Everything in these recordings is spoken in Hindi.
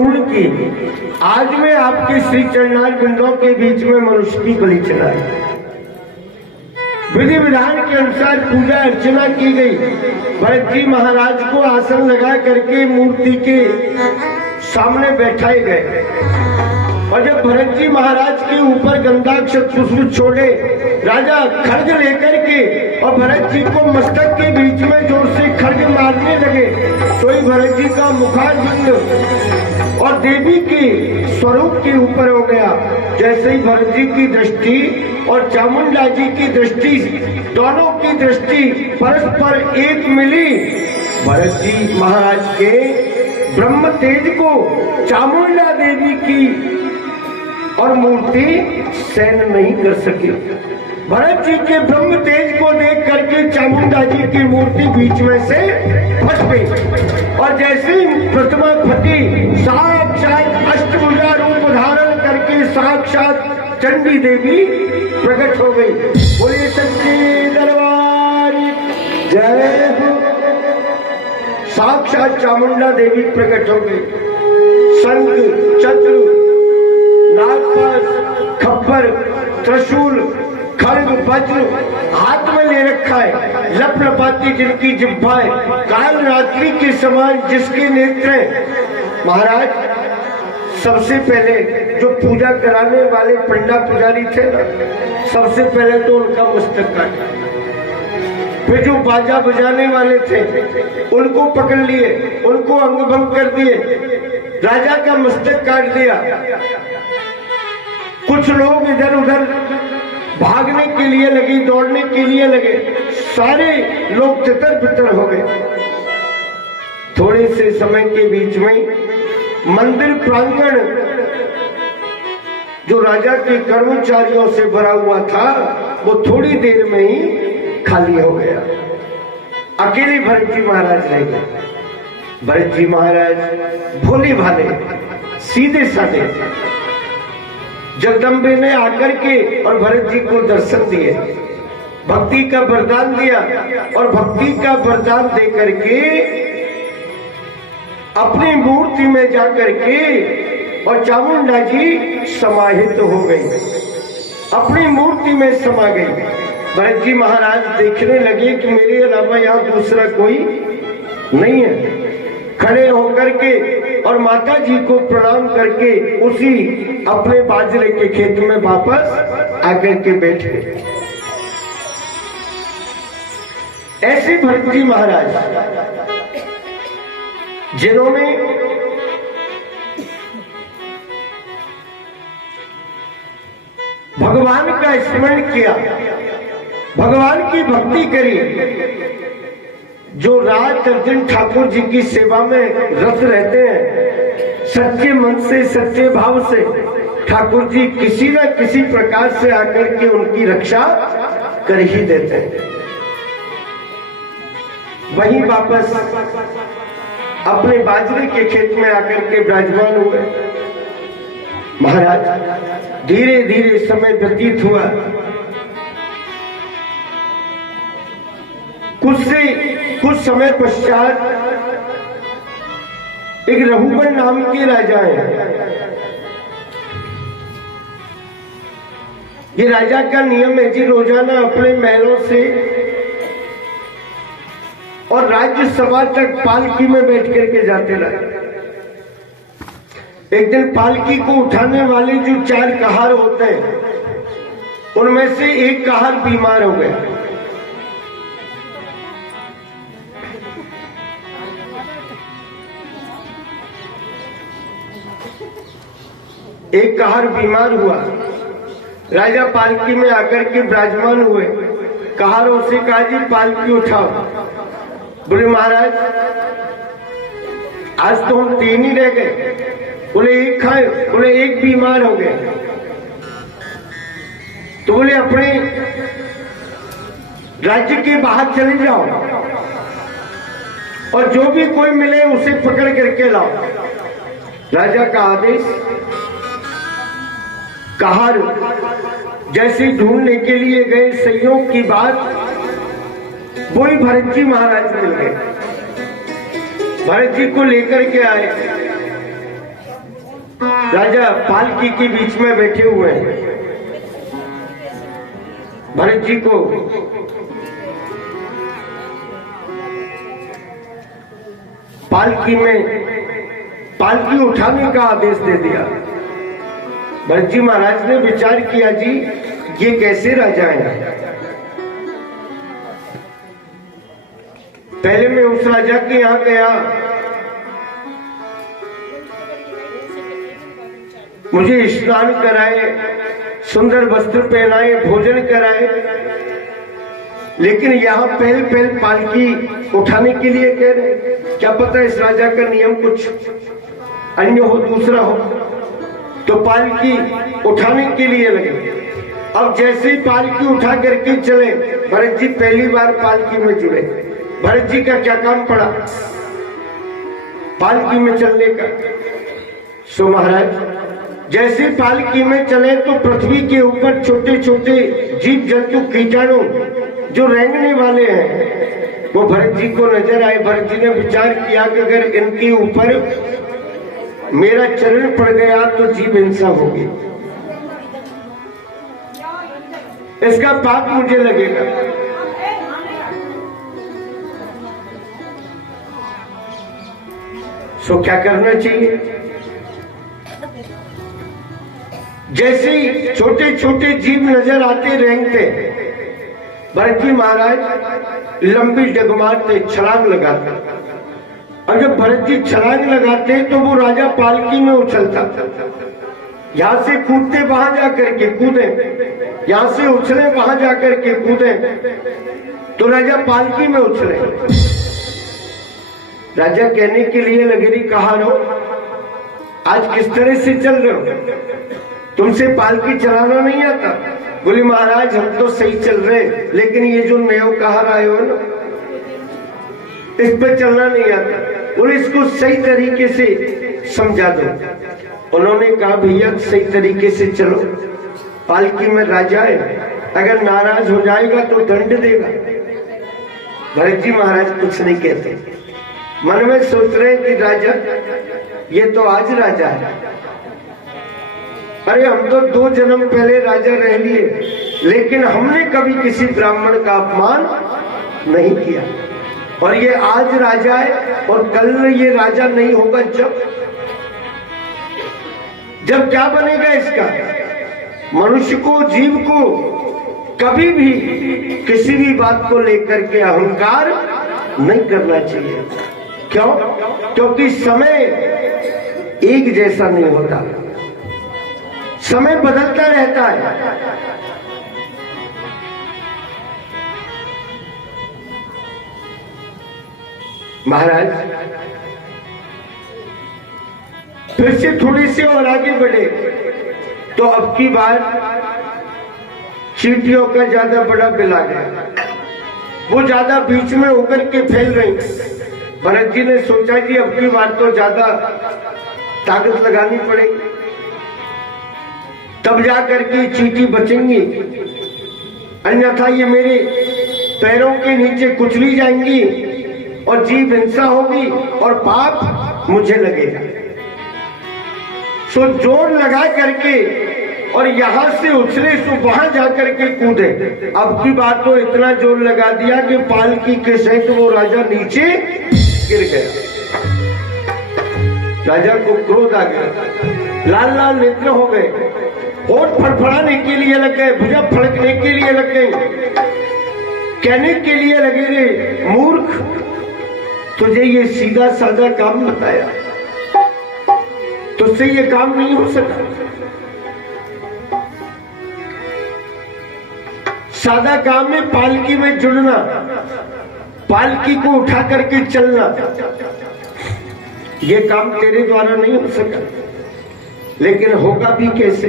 पूर्ण की, आज मैं आपके श्री चरणार बिंदों के बीच में मनुष्य की बलि चढ़ाई। विधि विधान के अनुसार पूजा अर्चना की गई। भरत जी महाराज को आसन लगा करके मूर्ति के सामने बैठाए गए और जब भरत जी महाराज के ऊपर गंधाक्षत पुष्प छोड़े, राजा खड्ग लेकर के और भरत जी को मस्तक के बीच में जोर से खड्ग मारने लगे तो ही भरत जी का मुखारबिंद और देवी के स्वरूप के ऊपर हो गया। जैसे ही भरत जी की दृष्टि और चामुंडा जी की दृष्टि, दोनों की दृष्टि परस्पर एक मिली, भरत जी महाराज के ब्रह्म तेज को चामुंडा देवी की और मूर्ति सहन नहीं कर सकी। भरत जी के ब्रह्म तेज को देख करके चामुंडा जी की मूर्ति बीच में से फट गई और जैसे प्रतिमा फटी, साक्षात अष्टभुजा रूप धारण करके साक्षात चंडी देवी प्रकट हो गई। बोलिए सच्चे दरबार जय हो। साक्षात चामुंडा देवी प्रकट हो गई। शंख, चक्र, नागपाश, खप्पर, त्रिशूल, खड्ग, वज्र हाथ में ले रखा है। लपलपाती जिनकी जिह्वाएं काल रात्रि के समान जिसके नेत्र हैं। महाराज सबसे पहले जो पूजा कराने वाले पंडा पुजारी थे ना, सबसे पहले तो उनका मस्तक काटा। फिर जो बाजा बजाने वाले थे उनको पकड़ लिए, उनको अंगभंग कर दिए, राजा का मस्तक काट दिया। कुछ लोग इधर उधर भागने के लिए लगे, दौड़ने के लिए लगे, सारे लोग तितर बितर हो गए। थोड़े से समय के बीच में मंदिर प्रांगण जो राजा के कर्मचारियों से भरा हुआ था वो थोड़ी देर में ही खाली हो गया। अकेले भरत जी महाराज रह गए। भरत जी महाराज भोले भाले, सीधे साधे। जगदम्बे ने आकर के और भरत जी को दर्शन दिए, भक्ति का वरदान दिया और भक्ति का वरदान दे करके अपनी मूर्ति में जाकर के और चामुंडा जी समाहित हो गई, अपनी मूर्ति में समा गई। भरत जी महाराज देखने लगे कि मेरे अलावा यहाँ दूसरा कोई नहीं है। खड़े होकर के और माता जी को प्रणाम करके उसी अपने बाजरे के खेत में वापस आकर के बैठे। ऐसे भरत जी महाराज जिन्होंने भगवान का स्मरण किया, भगवान की भक्ति करी, जो रात दिन ठाकुर जी की सेवा में रत रहते हैं, सच्चे मन से सच्चे भाव से ठाकुर जी किसी न किसी प्रकार से आकर के उनकी रक्षा कर ही देते हैं। वहीं वापस अपने बाजरे के खेत में आकर के विराजमान हुए। महाराज धीरे धीरे समय व्यतीत हुआ। कुछ समय पश्चात एक रघुबर नाम के राजा हैं। ये राजा का नियम है जी, रोजाना अपने महलों से और राज्यसभा तक पालकी में बैठ करके जाते रहे। एक दिन पालकी को उठाने वाले जो 4 कहार होते हैं उनमें से एक कहार बीमार हो गया। एक कहार बीमार हुआ। राजा पालकी में आकर के विराजमान हुए। कहारों से कहा जी पालकी उठाओ। बोले महाराज आज तो हम 3 ही रह गए। बोले एक खाए, बोले एक बीमार हो गए। तो बोले अपने राज्य के बाहर चले जाओ और जो भी कोई मिले उसे पकड़ करके लाओ। राजा का आदेश। कहार जैसे ढूंढने के लिए गए, संयोग की बात वही भरत जी महाराज मिल गए। भरत जी को लेकर के आए राजा पालकी के बीच में बैठे हुए हैं। भरत जी को पालकी उठाने का आदेश दे दिया। भरत जी महाराज ने विचार किया, जी ये कैसे राजा है। पहले मैं उस राजा के यहां गया, मुझे स्नान कराए, सुंदर वस्त्र पहनाए, भोजन कराए, लेकिन यहाँ पहल पालकी उठाने के लिए कह रहे। क्या पता इस राजा का नियम कुछ अन्य हो, दूसरा हो। तो पालकी उठाने के लिए लगे। अब जैसे ही पालकी उठा करके चले, भरत जी पहली बार पालकी में जुड़े। भरत जी का क्या काम पड़ा पालकी में चलने का। सो महाराज जैसे पालकी में चले तो पृथ्वी के ऊपर छोटे छोटे जीव जंतु कीटाणु जो रेंगने वाले हैं वो भरत जी को नजर आए। भरत जी ने विचार किया कि अगर इनके ऊपर मेरा चरण पड़ गया तो जीव हिंसा होगी, इसका पाप मुझे लगेगा। सो क्या करना चाहिए। जैसे ही छोटे छोटे जीव नजर आते रेंगते, भरत जी महाराज लंबी डगमारते, छलांग लगाते। और जब भरत जी छलांग लगाते तो वो राजा पालकी में उछलता। यहां से कूदते वहां जाकर के कूदे, यहां से उछले वहां जाकर के कूदे, तो राजा पालकी में उछले। राजा कहने के लिए लगे, रही कहा रो आज किस तरह से चल रहे हो, तुमसे पालकी चलाना नहीं आता। बोले महाराज हम तो सही चल रहे, लेकिन ये जो नयो कहा रहे हो ना, इस पर चलना नहीं आता। बोले इसको सही तरीके से समझा दो। उन्होंने कहा भैया सही तरीके से चलो, पालकी में राजा है, अगर नाराज हो जाएगा तो दंड देगा। भरत जी महाराज कुछ नहीं कहते, मन में सोच रहे कि राजा ये तो आज राजा है, अरे हम तो 2 जन्म पहले राजा रह लिए, लेकिन हमने कभी किसी ब्राह्मण का अपमान नहीं किया, और ये आज राजा है और कल ये राजा नहीं होगा। जब क्या बनेगा इसका। मनुष्य को, जीव को कभी भी किसी भी बात को लेकर के अहंकार नहीं करना चाहिए। क्यों? क्योंकि समय एक जैसा नहीं होता, समय बदलता रहता है। महाराज फिर से थोड़ी सी और आगे बढ़े तो अब की बार चींटियों का ज्यादा बड़ा बिल आ गया, वो ज्यादा बीच में होकर के फैल रही। भरत जी ने सोचा जी अब की बार तो ज्यादा ताकत लगानी पड़ेगी, तब जाकर के चींटी बचेंगी, अन्यथा ये मेरे पैरों के नीचे कुचली जाएंगी और जीव हिंसा होगी और पाप मुझे लगेगा। सो जोर लगा करके और यहां से उछले सो वहां जाकर के कूदे। अब की बात तो इतना जोर लगा दिया कि पालकी के सहित वो राजा नीचे गिर गया। राजा को क्रोध आ गया, लाल लाल नेत्र हो गए, होठ फड़फड़ाने के लिए लग गए, भुजा फड़कने के लिए लग गए, कहने के लिए लगे रे मूर्ख, तुझे ये सीधा साधा काम बताया, तुझसे ये काम नहीं हो सका। सादा काम में पालकी में जुड़ना, पालकी को उठा करके चलना, ये काम तेरे द्वारा नहीं हो सका। लेकिन होगा भी कैसे।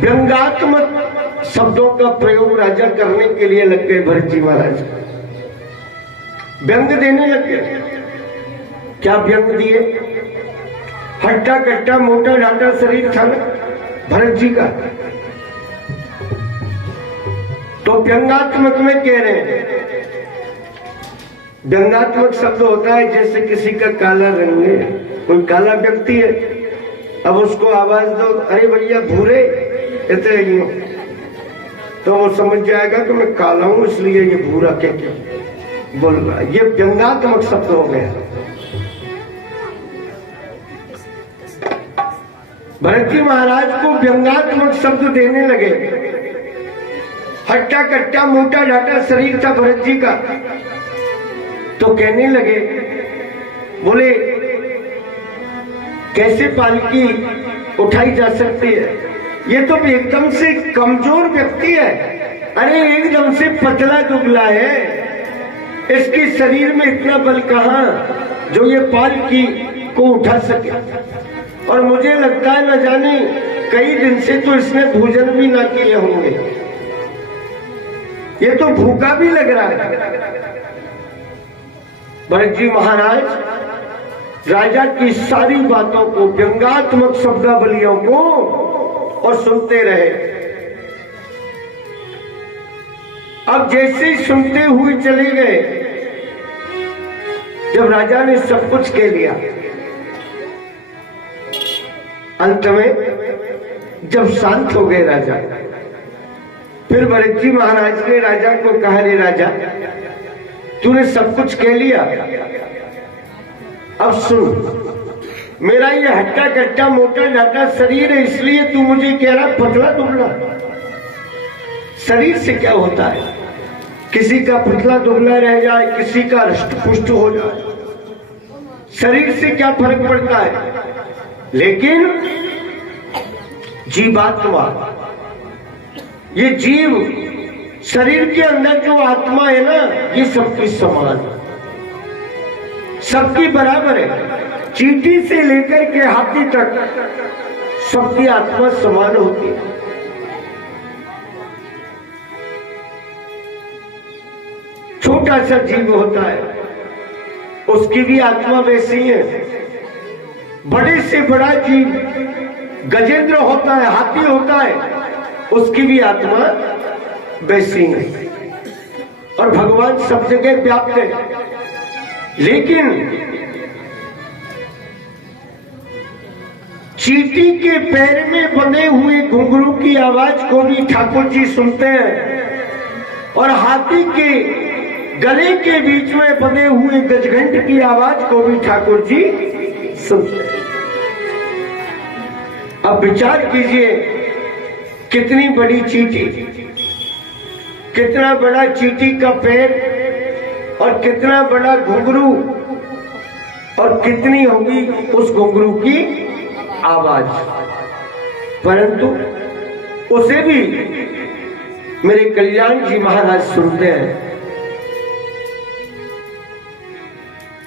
व्यंग्यात्मक शब्दों का प्रयोग राजा करने के लिए लग गए भरत जी महाराज, व्यंग देने लग गए। क्या व्यंग दिए? हट्टा कट्टा मोटा डाटा शरीर था ना भरत जी का, तो व्यंग्यात्मक में कह रहे हैं। व्यंग्यात्मक शब्द होता है जैसे किसी का काला रंग है, कोई काला व्यक्ति है अब उसको आवाज दो, अरे भैया भूरे इतने ही हो, तो वो समझ जाएगा कि मैं काला हूं इसलिए ये भूरा क्या बोल रहा है। ये व्यंग्यात्मक शब्द हो गया। भरत जी महाराज को व्यंग्यात्मक शब्द देने लगे। हट्टा कट्टा मोटा डाटा शरीर था भरत जी का, तो कहने लगे, बोले कैसे पालकी उठाई जा सकती है, ये तो एकदम से कमजोर व्यक्ति है, अरे एकदम से पतला दुबला है, इसके शरीर में इतना बल कहां जो ये पालकी को उठा सके। और मुझे लगता है न जाने कई दिन से तो इसने भोजन भी ना किए होंगे, ये तो भूखा भी लग रहा है। भरत जी महाराज राजा की सारी बातों को, व्यंग्यात्मक शब्दावलियों को और सुनते रहे। अब जैसे ही सुनते हुए चले गए, जब राजा ने सब कुछ कह लिया, अंत में जब शांत हो गए राजा, फिर भरत जी महाराज ने राजा को कहा, रे राजा तूने सब कुछ कह लिया, अब सुन, मेरा ये हट्टा कट्टा मोटा डाटा शरीर है, इसलिए तू मुझे कह रहा पतला दुबला। शरीर से क्या होता है, किसी का पतला दुबला रह जाए, किसी का हृष्ट पुष्ट हो जाए, शरीर से क्या फर्क पड़ता है। लेकिन जीवात्मा, ये जीव शरीर के अंदर जो आत्मा है ना, ये सबकी समान, सबकी बराबर है। चींटी से लेकर के हाथी तक सबकी आत्मा समान होती है। छोटा सा जीव होता है, उसकी भी आत्मा वैसी है। बड़े से बड़ा जीव गजेंद्र होता है, हाथी होता है, उसकी भी आत्मा वैसी है। और भगवान सब जगह व्याप्त है। लेकिन चींटी के पैर में बंधे हुए घुंघरू की आवाज को भी ठाकुर जी सुनते हैं, और हाथी के गले के बीच में बंधे हुए गजघंट की आवाज को भी ठाकुर जी सुनते हैं। अब विचार कीजिए, कितनी बड़ी चींटी, कितना बड़ा चींटी का पैर, और कितना बड़ा घुंघरू, और कितनी होगी उस घुंघरू की आवाज। परंतु उसे भी मेरे कल्याण जी महाराज सुनते हैं।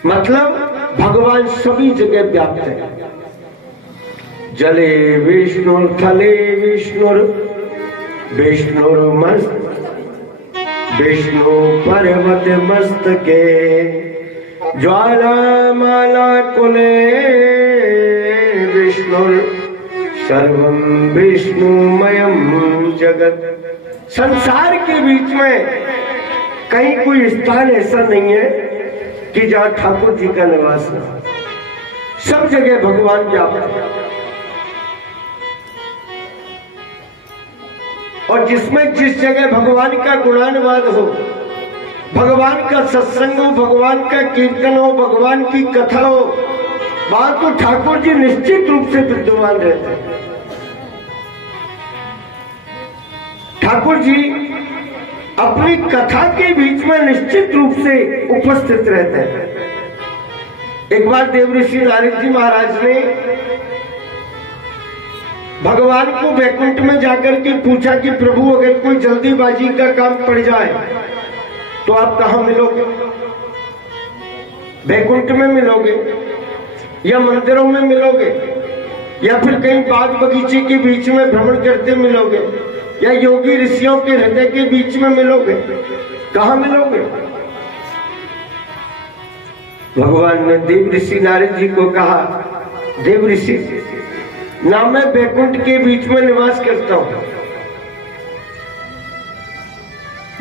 मतलब भगवान सभी जगह व्याप्त है। जले विष्णु, थले विष्णु, विष्णुर्मस्त विष्णु पर्वत मस्तके, ज्वाला माला कुले विष्णु, सर्वं विष्णुमयम जगत। संसार के बीच में कहीं कोई स्थान ऐसा नहीं है कि जहां ठाकुर जी का निवास न हो। सब जगह भगवान व्याप्त है। और जिसमें जिस जगह भगवान का गुणानुवाद हो, भगवान का सत्संग हो, भगवान का कीर्तन हो, भगवान की कथा हो, वहां तो ठाकुर जी निश्चित रूप से विद्यमान रहते हैं। ठाकुर जी अपनी कथा के बीच में निश्चित रूप से उपस्थित रहते हैं। एक बार देवऋषि नारद जी महाराज ने भगवान को वैकुंठ में जाकर के पूछा कि प्रभु अगर कोई जल्दीबाजी का काम पड़ जाए तो आप कहां मिलोगे? वैकुंठ में मिलोगे या मंदिरों में मिलोगे या फिर कहीं बाग बगीचे के बीच में भ्रमण करते मिलोगे या योगी ऋषियों के हृदय के बीच में मिलोगे? कहां मिलोगे? भगवान ने देव ऋषि नारद जी को कहा, देव ऋषि, ना मैं वैकुंठ के बीच में निवास करता हूं,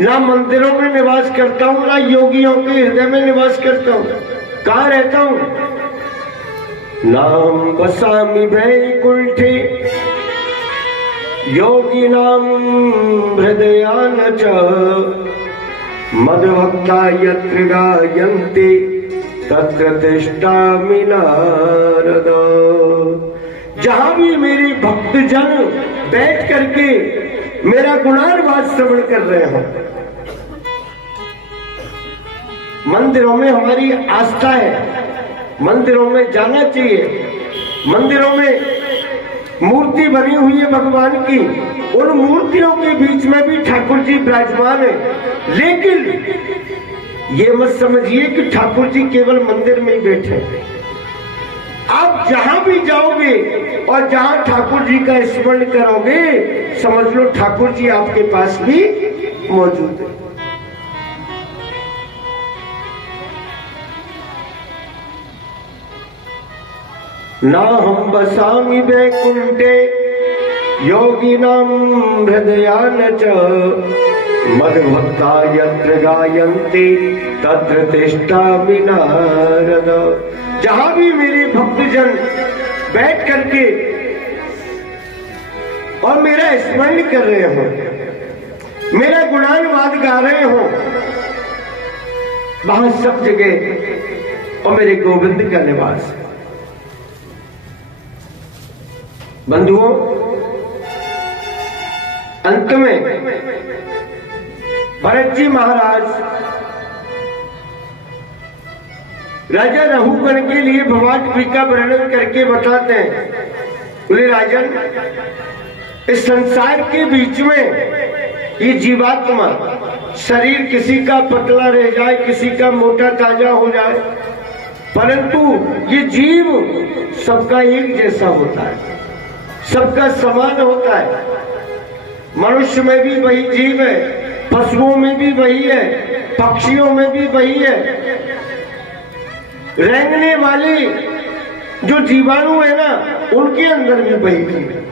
ना मंदिरों में निवास करता हूं, ना योगियों के हृदय में निवास करता हूं। कहां रहता हूं? नाम वसामि वैकुंठे योगिनां हृदयान च मद्भक्ता यत्र गायन्ति तत्र तिष्ठामि नारद। जहां भी मेरे भक्तजन बैठ करके मेरा गुणानुवाद श्रवण कर रहे हो, मंदिरों में हमारी आस्था है, मंदिरों में जाना चाहिए। मंदिरों में मूर्ति बनी हुई है भगवान की, उन मूर्तियों के बीच में भी ठाकुर जी विराजमान है। लेकिन ये मत समझिए कि ठाकुर जी केवल मंदिर में ही बैठे। आप जहां भी जाओगे और जहां ठाकुर जी का स्मरण करोगे, समझ लो ठाकुर जी आपके पास भी मौजूद है। ना हम बसामि वैकुंठे योगिनां हृदयान च मद्भक्ता यत्र गायन्ति तत्र तिष्ठामि नारद। जहां भी मेरे भक्तजन बैठ करके और मेरा स्मरण कर रहे हो, मेरा गुणानुवाद गा रहे हो, वहां सब जगह और मेरे गोविंद का निवास है। बंधुओं, अंत में भरत जी महाराज राजा रघुगण के लिए भवाटवी का वर्णन करके बताते हैं। बोले राजन, इस संसार के बीच में ये जीवात्मा शरीर किसी का पतला रह जाए, किसी का मोटा ताजा हो जाए, परंतु ये जीव सबका एक जैसा होता है, सबका समान होता है। मनुष्य में भी वही जीव है, पशुओं में भी वही है, पक्षियों में भी वही है। रेंगने वाले जो जीवाणु है ना, उनके अंदर भी वही जीव है।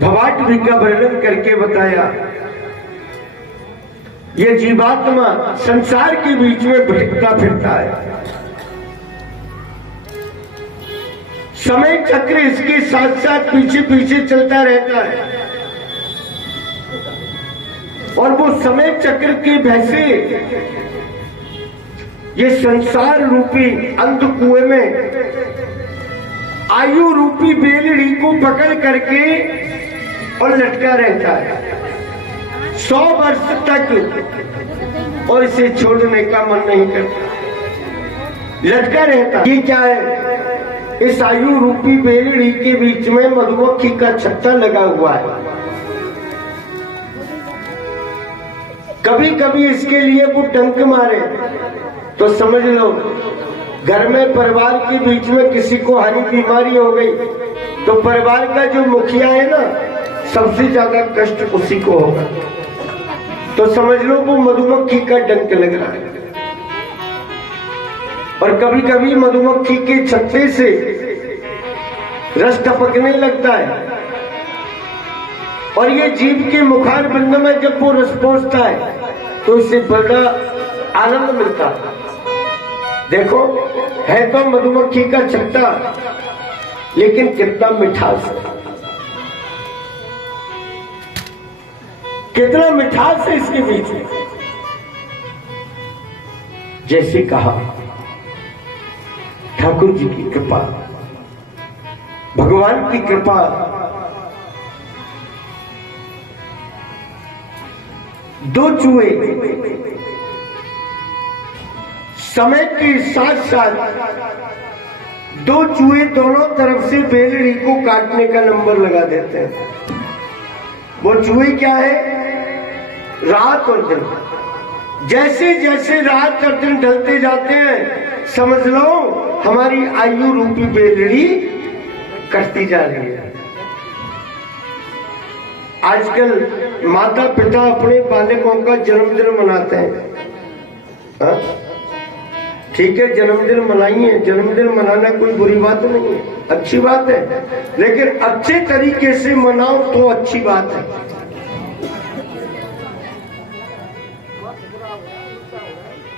भवाटवी का वर्णन करके बताया, ये जीवात्मा संसार के बीच में भटकता फिरता है। समय चक्र इसके साथ साथ पीछे पीछे चलता रहता है और वो समय चक्र के भैसे ये संसार रूपी अंध कुएं में आयु रूपी बेलड़ी को पकड़ करके और लटका रहता है 100 वर्ष तक, और इसे छोड़ने का मन नहीं करता, लटका रहता। ये क्या है? इस आयु रूपी बेलड़ी के बीच में मधुमक्खी का छत्ता लगा हुआ है। कभी कभी इसके लिए वो डंक मारे तो समझ लो घर में परिवार के बीच में किसी को हानि बीमारी हो गई तो परिवार का जो मुखिया है ना, सबसे ज्यादा कष्ट उसी को होगा। तो समझ लो वो मधुमक्खी का डंक लग रहा है। और कभी कभी मधुमक्खी के छत्ते से रस टपकने लगता है और ये जीव के मुखार बंद में जब वो रस पहुंचता है तो इससे बड़ा आनंद मिलता है। देखो, है तो मधुमक्खी का छत्ता, लेकिन कितना मिठास है, कितना मिठास है इसके बीच में। जैसे कहा ठाकुर जी की कृपा, भगवान की कृपा, दो चूहे समय के साथ साथ दो चूहे दोनों तरफ से बेलड़ी को काटने का नंबर लगा देते हैं। वो चूहे क्या है? रात और दिन। जैसे जैसे रात और दिन ढलते जाते हैं, समझ लो हमारी आयु रूपी बेलड़ी कटती जा रही है। आजकल माता पिता अपने बालकों का जन्मदिन मनाते हैं। ठीक है, जन्मदिन मनाइए, जन्मदिन मनाना कोई बुरी बात नहीं है, अच्छी बात है, लेकिन अच्छे तरीके से मनाओ तो अच्छी बात है।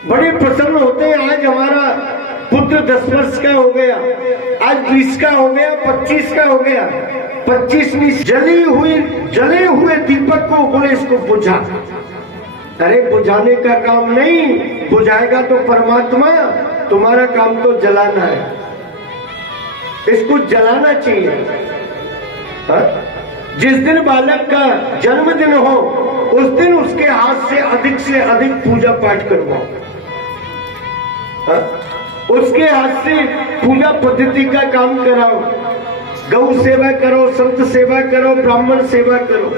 बड़े प्रसन्न होते हैं। आज हमारा पुत्र 10 वर्ष का हो गया, आज 20 का हो गया, 25 का हो गया। 25वीं जले हुए दीपक को बोले इसको बुझा। अरे बुझाने का काम नहीं, बुझाएगा तो परमात्मा, तुम्हारा काम तो जलाना है, इसको जलाना चाहिए। हा? जिस दिन बालक का जन्मदिन हो उस दिन उसके हाथ से अधिक पूजा पाठ करवाओ। हा? उसके हाथ से पूजा पद्धति का काम कराओ, गौ सेवा करो, संत सेवा करो, ब्राह्मण सेवा करो।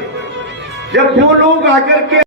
जब वो लोग आकर के